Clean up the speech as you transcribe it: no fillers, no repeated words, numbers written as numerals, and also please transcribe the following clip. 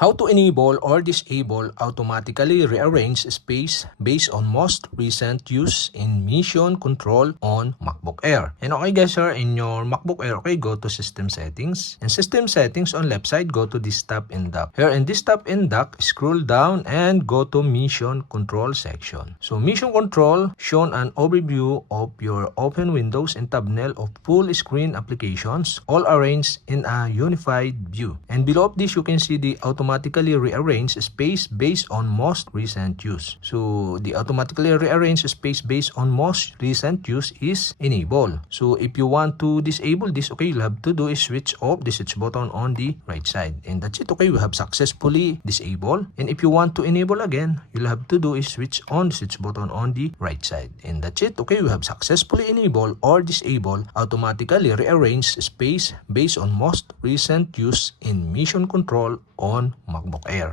How to enable or disable automatically rearrange space based on most recent use in mission control on MacBook Air. And okay guys, sir, in your MacBook Air, okay, go to System Settings. In System Settings on left side, go to this Tap and Dock. Here in this Tap and Dock, scroll down and go to Mission Control section. So Mission Control shown an overview of your open windows and thumbnail of full screen applications, all arranged in a unified view. And below this, you can see the automatically rearrange space based on most recent use. So the automatically rearrange space based on most recent use is enable. So if you want to disable this, okay, you'll have to do is switch off the switch button on the right side. And that's it, okay, we have successfully disabled. And if you want to enable again, you'll have to do is switch on the switch button on the right side. And that's it, okay, we have successfully enabled or disabled automatically rearrange space based on most recent use in mission control on MacBook Air.